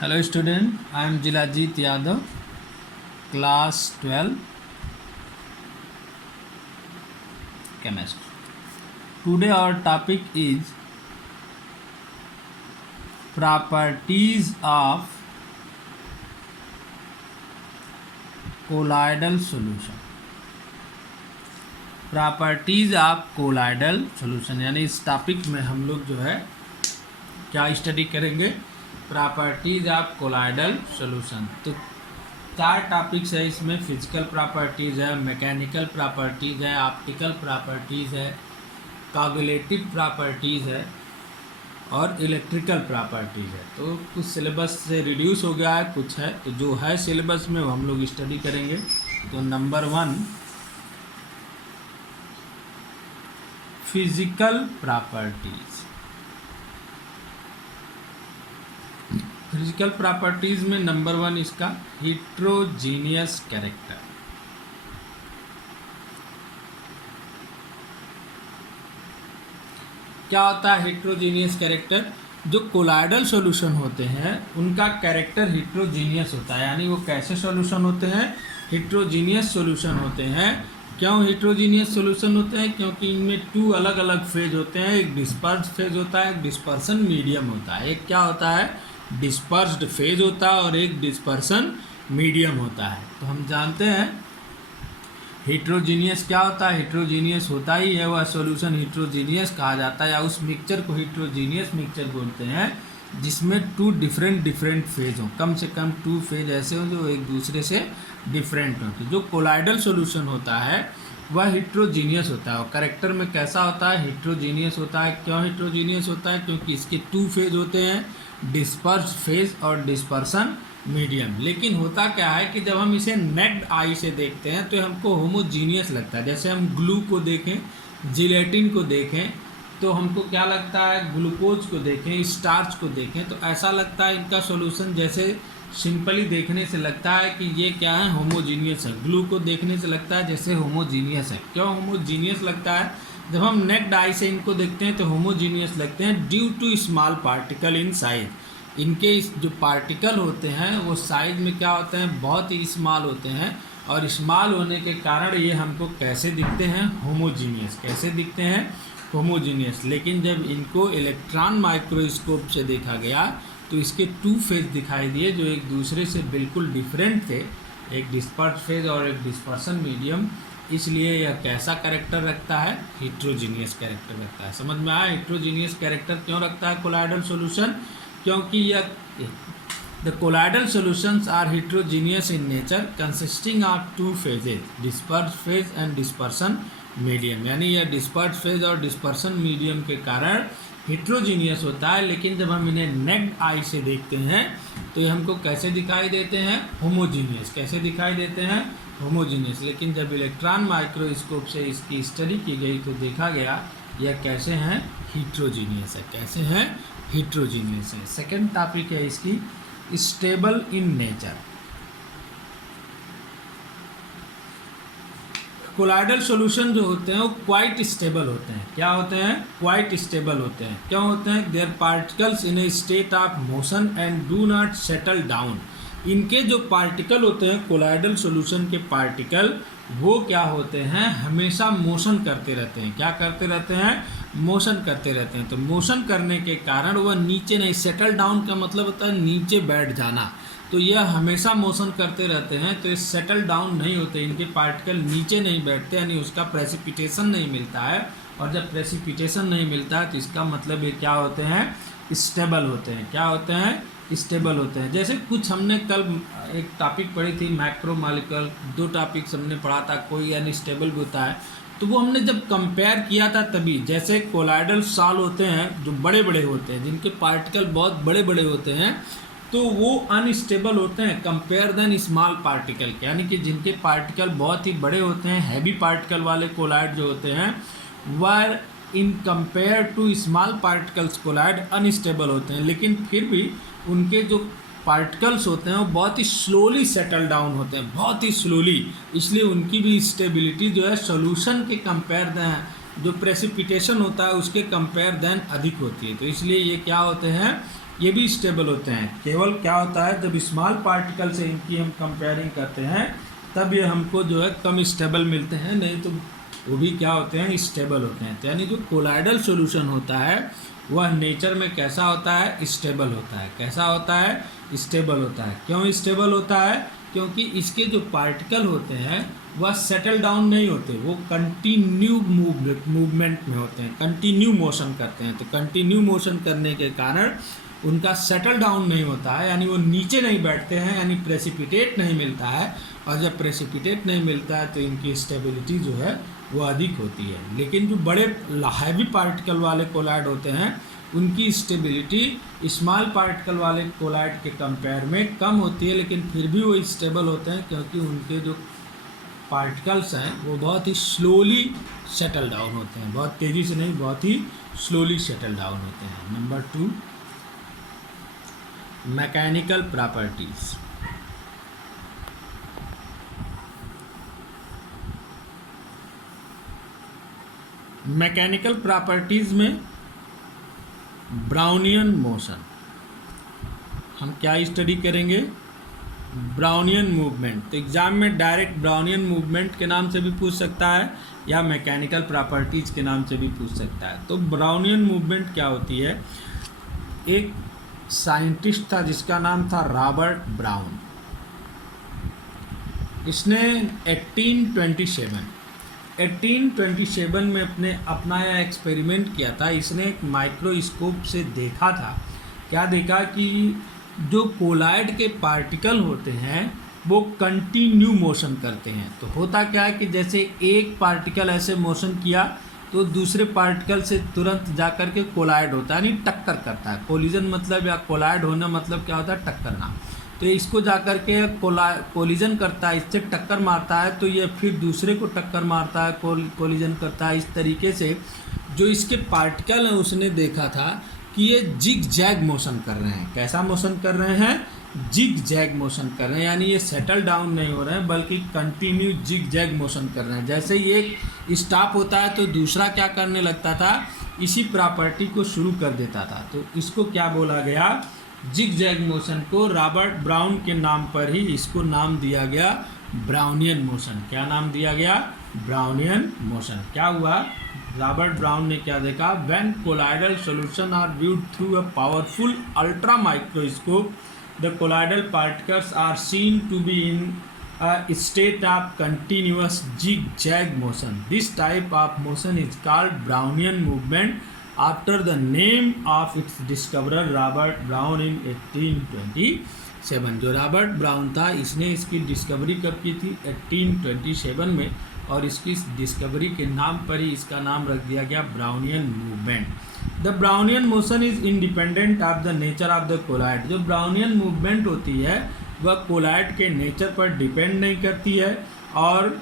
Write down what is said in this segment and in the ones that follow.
Hello student, I am Jilajit Yadav, class 12, chemistry. Today our topic is properties of colloidal solution. Properties of colloidal solution, यानी इस topic में हम लोग जो है क्या स्टडी करेंगे, प्रॉपर्टीज़ ऑफ कोलाइडल सॉल्यूशन। तो चार टॉपिक्स है इसमें, फिजिकल प्रॉपर्टीज़ है, मैकेनिकल प्रॉपर्टीज़ है, ऑप्टिकल प्रॉपर्टीज़ है, कोगुलेटिव प्रॉपर्टीज़ है और इलेक्ट्रिकल प्रॉपर्टीज़ है। तो कुछ सिलेबस से रिड्यूस हो गया है, कुछ है, तो जो है सिलेबस में वो हम लोग स्टडी करेंगे। तो number 1 physical properties. Physical properties में नंबर 1 इसका हेट्रोजीनियस कैरेक्टर। क्या होता है हेट्रोजीनियस कैरेक्टर? जो कोलाइडल सॉल्यूशन होते हैं उनका कैरेक्टर हेट्रोजीनियस होता है, यानी वो कैसे सॉल्यूशन होते हैं? हेट्रोजीनियस सॉल्यूशन होते हैं। क्यों हेट्रोजीनियस सॉल्यूशन होते हैं? क्योंकि इनमें 2 अलग अलग फेज होते हैं, एक डिस्पर्स्ड फेज होता है, एक डिस्पर्सन मीडियम होता है। एक क्या होता है? डिस्पर्स्ड फेज होता है और एक डिस्पर्सन मीडियम होता है। तो हम जानते हैं हेट्रोजीनियस क्या होता है। हेट्रोजीनियस होता ही है वह सॉल्यूशन हेट्रोजीनियस कहा जाता है, या उस मिक्सचर को हेट्रोजीनियस मिक्सचर बोलते हैं जिसमें 2 डिफरेंट फेज हों, कम से कम 2 फेज ऐसे हों जो एक दूसरे से डिफरेंट हों। तो जो कोलाइडल सॉल्यूशन होता है वह हेट्रोजीनियस होता है। और कैरेक्टर में कैसा होता है? हेट्रोजीनियस होता है। क्यों हेट्रोजीनियस होता है? क्योंकि इसके 2 फेज होते हैं, डिस्पर्स फेज और डिस्पर्सन मीडियम। लेकिन होता क्या है कि जब हम इसे नेक्ड आई से देखते हैं तो हमको होमोजीनियस लगता है। जैसे हम ग्लू को देखें, जिलेटिन को देखें, तो हमको क्या लगता है? ग्लूकोज को देखें, स्टार्च को देखें, तो ऐसा लगता है इनका सॉल्यूशन जैसे सिंपली देखने से लगता है कि ये क्या है? होमोजीनियस है। ग्लू को देखने से लगता है जैसे होमोजीनियस है। क्यों होमोजीनियस लगता है? जब हम नेक्ड आई से इनको देखते हैं तो होमोजीनियस लगते हैं due to small particle in size. इनके जो पार्टिकल होते हैं वो साइज में क्या होते हैं? बहुत ही स्मॉल होते हैं, और स्मॉल होने के कारण ये हमको कैसे दिखते हैं? होमोजीनियस। कैसे दिखते हैं? होमोजीनियस। लेकिन जब इनको इलेक्ट्रॉन माइक्रोस्कोप से देखा गया तो इसके 2 फेज दिखाई दिए जो एक दूसरे से बिल्कुल डिफरेंट थे, एक डिस्पर्स फेज और एक डिस्पर्सन मीडियम। इसलिए यह कैसा कैरेक्टर रखता है? हेट्रोजीनियस कैरेक्टर रखता है। समझ में आया? हेट्रोजीनियस कैरेक्टर क्यों रखता है कोलाइडल सॉल्यूशन? क्योंकि यह the colloidal solutions are heterogeneous in nature consisting of 2 phases, disperse phase and dispersion medium. यानी यह डिस्पर्स फेज और डिस्पर्सन मीडियम के कारण हेट्रोजीनियस होता है। लेकिन जब हम इन्हें नेक्ड आई से देखते हैं तो ये हमको कैसे दिखाई देते हैं? होमोजीनियस। कैसे दिखाई देते हैं? होमोजीनियस। लेकिन जब इलेक्ट्रॉन माइक्रोस्कोप से इसकी स्टडी की गई तो देखा गया यह कैसे हैं? हेट्रोजीनियस है। कैसे हैं? हेट्रोजीनियस है। सेकेंड टॉपिक है इसकी stable in nature. Colloidal solution जो होते हैं वो क्वाइट स्टेबल होते हैं। क्या होते हैं? क्वाइट स्टेबल होते हैं। क्यों होते हैं? There particles in A state of motion and do not settle down. इनके जो पार्टिकल होते हैं कोलाइडल सॉल्यूशन के पार्टिकल, वो क्या होते हैं? हमेशा मोशन करते रहते हैं। क्या करते रहते हैं? मोशन करते रहते हैं। तो मोशन करने के कारण वह नीचे नहीं, सेटल डाउन का मतलब होता है नीचे बैठ जाना। तो यह हमेशा मोशन करते रहते हैं, तो ये सेटल डाउन नहीं होते, इनके पार्टिकल नीचे नहीं बैठते, यानी उसका प्रेसिपिटेशन नहीं मिलता है। और जब प्रेसिपिटेशन नहीं मिलता है तो इसका मतलब ये क्या होते हैं? स्टेबल होते हैं। क्या होते हैं? स्टेबल होते हैं। जैसे कुछ हमने कल एक टॉपिक पढ़ी थी मैक्रोमॉलिक्यूल, 2 टॉपिक्स हमने पढ़ा था, कोई अनस्टेबल भी होता है। तो वो हमने जब कंपेयर किया था तभी, जैसे कोलाइडल सॉल होते हैं जो बड़े बड़े होते हैं, जिनके पार्टिकल बहुत बड़े बड़े होते हैं, तो वो अनस्टेबल होते हैं कंपेयर देन स्मॉल पार्टिकल के। यानी कि जिनके पार्टिकल बहुत ही बड़े होते हैं, हैवी पार्टिकल वाले कोलाइड जो होते हैं, वह in compare to small particles colloid unstable होते हैं। लेकिन फिर भी उनके जो पार्टिकल्स होते हैं वो बहुत ही स्लोली सेटल डाउन होते हैं, बहुत ही स्लोली। इसलिए उनकी भी स्टेबिलिटी जो है सॉल्यूशन के कंपेयर देन, जो प्रेसिपिटेशन होता है उसके कंपेयर देन अधिक होती है। तो इसलिए ये क्या होते हैं? ये भी स्टेबल होते हैं। केवल क्या होता है, जब स्मॉल पार्टिकल से इनकी हम कंपेयरिंग करते हैं तब ये हमको जो है कम स्टेबल मिलते हैं, नहीं तो वो भी क्या होते हैं, स्टेबल होते हैं। तो यानी जो कोलाइडल सॉल्यूशन होता है वह नेचर में कैसा होता है, स्टेबल होता है। कैसा होता है, स्टेबल होता है। क्यों स्टेबल होता है, क्योंकि इसके जो पार्टिकल होते हैं वह सेटल डाउन नहीं होते, वो कंटिन्यू मूवमेंट में होते हैं, कंटिन्यू मोशन करते हैं। तो कंटिन्यू मोशन करने के कारण उनका सेटल डाउन नहीं होता है, यानी वो नीचे नहीं बैठते हैं, यानी प्रेसिपिटेट नहीं मिलता है। और जब प्रेसिपिटेट नहीं मिलता है तो इनकी स्टेबिलिटी जो है वो अधिक होती है। लेकिन जो बड़े हैवी पार्टिकल वाले कोलाइड होते हैं उनकी स्टेबिलिटी स्मॉल पार्टिकल वाले कोलाइड के कंपेयर में कम होती है, लेकिन फिर भी वो स्टेबल होते हैं क्योंकि उनके जो पार्टिकल्स हैं वो बहुत ही स्लोली सेटल डाउन होते हैं, बहुत तेज़ी से नहीं, बहुत ही स्लोली सेटल डाउन होते हैं। Number 2, mechanical properties. Mechanical properties में ब्राउनियन मोशन, हम क्या स्टडी करेंगे, ब्राउनियन मूवमेंट। तो एग्ज़ाम में डायरेक्ट ब्राउनियन मूवमेंट के नाम से भी पूछ सकता है या मैकेनिकल प्रॉपर्टीज के नाम से भी पूछ सकता है। तो ब्राउनियन मूवमेंट क्या होती है, एक साइंटिस्ट था जिसका नाम था रॉबर्ट ब्राउन। इसने 1827 में अपना यह एक्सपेरिमेंट किया था। इसने एक माइक्रोस्कोप से देखा था, क्या देखा कि जो कोलाइड के पार्टिकल होते हैं वो कंटिन्यू मोशन करते हैं। तो होता क्या है कि जैसे एक पार्टिकल ऐसे मोशन किया तो दूसरे पार्टिकल से तुरंत जाकर के कोलाइड होता है, यानी टक्कर करता है। कोलिजन मतलब या कोलाइड होना मतलब क्या होता है, टक्करना। तो इसको जाकर के कोलिजन करता है, इससे टक्कर मारता है, तो ये फिर दूसरे को टक्कर मारता है, कोलिजन करता है। इस तरीके से जो इसके पार्टिकल हैं उसने देखा था कि ये जिग जैग मोशन कर रहे हैं। कैसा मोशन कर रहे हैं, जिग जैग मोशन कर रहे हैं, यानी ये सेटल डाउन नहीं हो रहे हैं बल्कि कंटिन्यू जिग जैग मोशन कर रहे हैं। जैसे ही एक स्टॉप होता है तो दूसरा क्या करने लगता था, इसी प्रॉपर्टी को शुरू कर देता था। तो इसको क्या बोला गया, जिग जैग मोशन को रॉबर्ट ब्राउन के नाम पर ही इसको नाम दिया गया ब्राउनियन मोशन। क्या नाम दिया गया, ब्राउनियन मोशन। क्या हुआ, रॉबर्ट ब्राउन ने क्या देखा, when colloidal solution are viewed through a powerful ultra microscope the colloidal particles are seen to be in a state of continuous zigzag motion. This type of motion is called Brownian movement after the name of its discoverer Robert Brown in 1827. जो Robert brown था इसने इसकी discovery कब की थी, 1827 में, और इसकी डिस्कवरी के नाम पर ही इसका नाम रख दिया गया Brownian movement. The Brownian motion is independent of the nature of the colloid. जो ब्राउनियन मूवमेंट होती है वह कोलाइड के नेचर पर डिपेंड नहीं करती है, और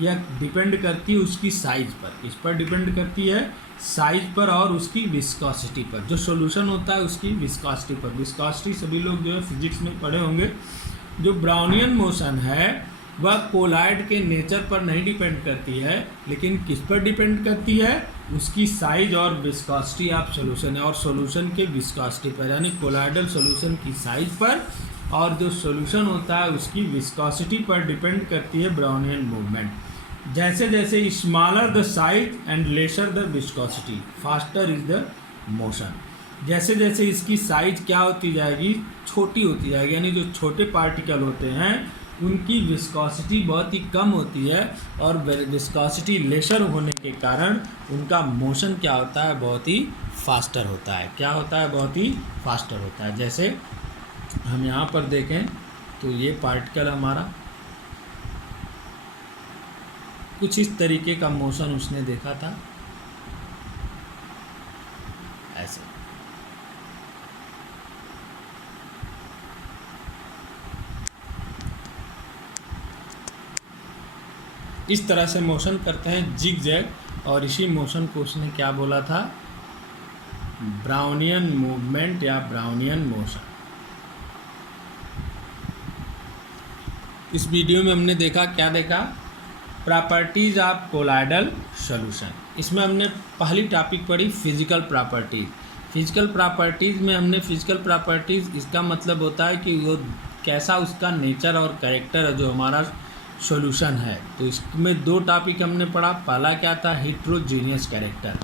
यह डिपेंड करती है उसकी साइज पर। इस पर डिपेंड करती है, साइज पर और उसकी विस्कोसिटी पर। जो सॉल्यूशन होता है उसकी विस्कोसिटी पर। विस्कोसिटी सभी लोग जो है फिजिक्स में पढ़े होंगे। जो ब्राउनियन मोशन है वह कोलाइड के नेचर पर नहीं डिपेंड करती है, लेकिन किस पर डिपेंड करती है, उसकी साइज और विस्कोसिटी ऑफ सॉल्यूशन है, और सॉल्यूशन के विस्कोसिटी पर, यानी कोलाइडल सॉल्यूशन की साइज पर और जो सॉल्यूशन होता है उसकी विस्कोसिटी पर डिपेंड करती है ब्राउनियन मूवमेंट। जैसे जैसे smaller the size and lesser the viscosity faster is the motion. जैसे जैसे इसकी साइज क्या होती जाएगी, छोटी होती जाएगी, यानी जो छोटे पार्टिकल होते हैं उनकी विस्कोसिटी बहुत ही कम होती है, और विस्कोसिटी लेसर होने के कारण उनका मोशन क्या होता है, बहुत ही फास्टर होता है। क्या होता है, बहुत ही फास्टर होता है। जैसे हम यहाँ पर देखें तो ये पार्टिकल हमारा कुछ इस तरीके का मोशन उसने देखा था, ऐसे। इस तरह से मोशन करते हैं जिग जैग, और इसी मोशन को उसने क्या बोला था, ब्राउनियन मूवमेंट या ब्राउनियन मोशन। इस वीडियो में हमने देखा, क्या देखा, प्रॉपर्टीज़ ऑफ कोलाइडल सॉल्यूशन। इसमें हमने पहली टॉपिक पढ़ी फिजिकल प्रॉपर्टी। फिजिकल प्रॉपर्टीज़ में हमने फिजिकल प्रॉपर्टीज़, इसका मतलब होता है कि वो कैसा उसका नेचर और कैरेक्टर है जो हमारा सॉल्यूशन है। तो इसमें दो टॉपिक हमने पढ़ा। पहला क्या था, हिट्रोजीनियस कैरेक्टर।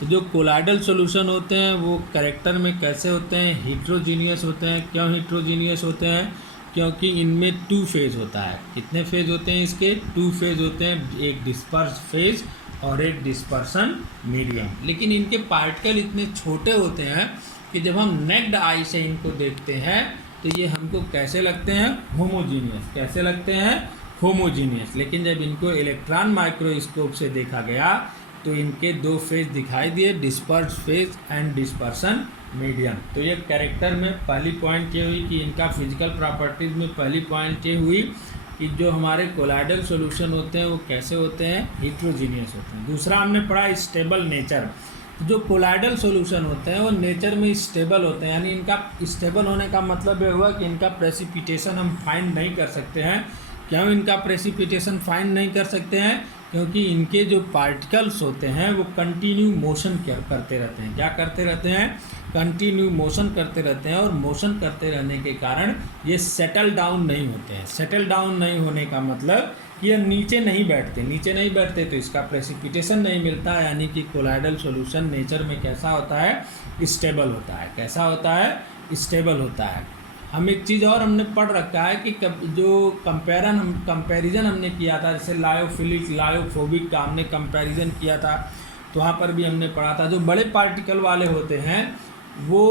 तो जो कोलाइडल सॉल्यूशन होते हैं वो कैरेक्टर में कैसे होते हैं, हिट्रोजीनियस होते हैं। क्यों हिट्रोजीनियस होते हैं, क्योंकि इनमें 2 फेज़ होता है। कितने फेज़ होते हैं इसके, 2 फेज़ होते हैं, एक डिस्पर्स फेज़ और एक डिस्पर्सन मीडियम। लेकिन इनके पार्टिकल इतने छोटे होते हैं कि जब हम नेक्ड आई से इनको देखते हैं तो ये हमको कैसे लगते हैं, होमोजीनियस। कैसे लगते हैं, होमोजीनियस। लेकिन जब इनको इलेक्ट्रॉन माइक्रोस्कोप से देखा गया तो इनके 2 फेज दिखाई दिए, disperse phase and dispersion medium. तो ये कैरेक्टर में पहली पॉइंट ये हुई कि इनका फिजिकल प्रॉपर्टीज़ में पहली पॉइंट ये हुई कि जो हमारे कोलाइडल सॉल्यूशन होते हैं वो कैसे होते हैं, हिट्रोजीनियस होते हैं। दूसरा हमने पढ़ा स्टेबल नेचर। जो कोलाइडल सॉल्यूशन होते हैं वो नेचर में स्टेबल होते हैं, यानी इनका स्टेबल होने का मतलब ये हुआ कि इनका प्रेसिपिटेशन हम फाइंड नहीं कर सकते हैं। क्यों इनका प्रेसिपिटेशन फाइंड नहीं कर सकते हैं, क्योंकि इनके जो पार्टिकल्स होते हैं वो कंटिन्यू मोशन करते रहते हैं। क्या करते रहते हैं, कंटिन्यू मोशन करते रहते हैं। और मोशन करते रहने के कारण ये सेटल डाउन नहीं होते हैं। सेटल डाउन नहीं होने का मतलब कि ये नीचे नहीं बैठते। नीचे नहीं बैठते तो इसका प्रेसिपिटेशन नहीं मिलता, यानी कि कोलाइडल सॉल्यूशन नेचर में कैसा होता है, स्टेबल होता है। कैसा होता है, स्टेबल होता है। हम एक चीज़ और हमने पढ़ रखा है कि जो कंपैरिजन हमने किया था, जैसे लायोफिलिक लायोफोबिक का हमने कंपैरिजन किया था, तो वहाँ पर भी हमने पढ़ा था जो बड़े पार्टिकल वाले होते हैं वो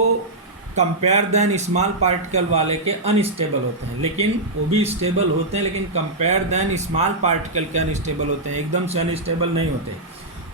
कंपेयर देन स्मॉल पार्टिकल वाले के अनस्टेबल होते हैं। लेकिन वो भी स्टेबल होते हैं, लेकिन कंपेयर देन स्मॉल पार्टिकल के अनस्टेबल होते हैं, एकदम से अनस्टेबल नहीं होते।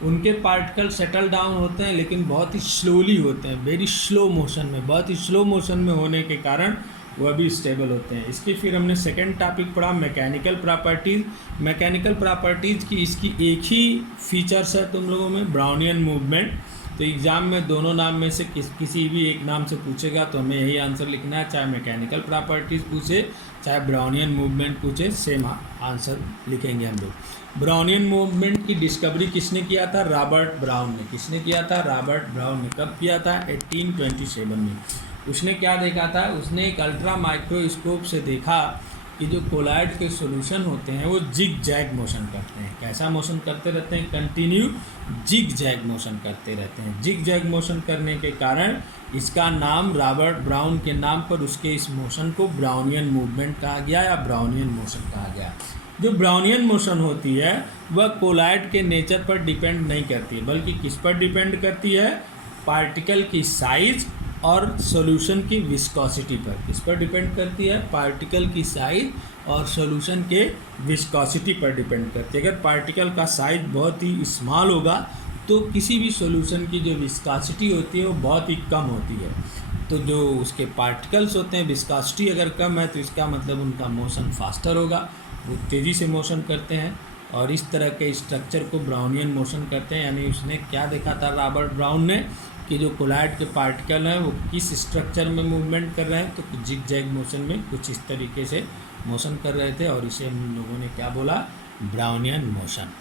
उनके पार्टिकल सेटल डाउन होते हैं लेकिन बहुत ही स्लोली होते हैं, वेरी स्लो मोशन में। बहुत ही स्लो मोशन में होने के कारण वह भी स्टेबल होते हैं। इसकी फिर हमने सेकंड टॉपिक पढ़ा मैकेनिकल प्रॉपर्टीज़। मैकेनिकल प्रॉपर्टीज़ की इसकी एक ही फीचर्स है तुम लोगों में, ब्राउनियन मूवमेंट। तो एग्ज़ाम में दोनों नाम में से किसी भी एक नाम से पूछेगा तो हमें यही आंसर लिखना है, चाहे मैकेनिकल प्रॉपर्टीज़ पूछे चाहे ब्राउनियन मूवमेंट पूछे, सेम आंसर लिखेंगे हम लोग। ब्राउनियन मूवमेंट की डिस्कवरी किसने किया था, रॉबर्ट ब्राउन ने। किसने किया था, रॉबर्ट ब्राउन ने। कब किया था, 1827 में। उसने क्या देखा था, उसने एक अल्ट्रा माइक्रोस्कोप से देखा कि जो कोलाइड के सॉल्यूशन होते हैं वो जिग जैग मोशन करते हैं। कैसा मोशन करते रहते हैं, कंटिन्यू जिग जैग मोशन करते रहते हैं। जिग जैग मोशन करने के कारण इसका नाम रॉबर्ट ब्राउन के नाम पर उसके इस मोशन को ब्राउनियन मूवमेंट कहा गया या ब्राउनियन मोशन कहा गया। जो ब्राउनियन मोशन होती है वह कोलाइड के नेचर पर डिपेंड नहीं करती है, बल्कि किस पर डिपेंड करती है, पार्टिकल की साइज और सॉल्यूशन की विस्कोसिटी पर। किस पर डिपेंड करती है, पार्टिकल की साइज और सॉल्यूशन के विस्कोसिटी पर डिपेंड करती है। अगर पार्टिकल का साइज बहुत ही स्मॉल होगा तो किसी भी सॉल्यूशन की जो विस्कोसिटी होती है वो बहुत ही कम होती है। तो जो उसके पार्टिकल्स होते हैं, विस्कोसिटी अगर कम है तो इसका मतलब उनका मोशन फास्टर होगा, वो तेज़ी से मोशन करते हैं। और इस तरह के स्ट्रक्चर को ब्राउनियन मोशन करते हैं। यानी उसने क्या देखा था रॉबर्ट ब्राउन ने कि जो कोलाइड के पार्टिकल हैं वो किस स्ट्रक्चर में मूवमेंट कर रहे हैं, तो जिग जैग मोशन में कुछ इस तरीके से मोशन कर रहे थे, और इसे हम लोगों ने क्या बोला, ब्राउनियन मोशन।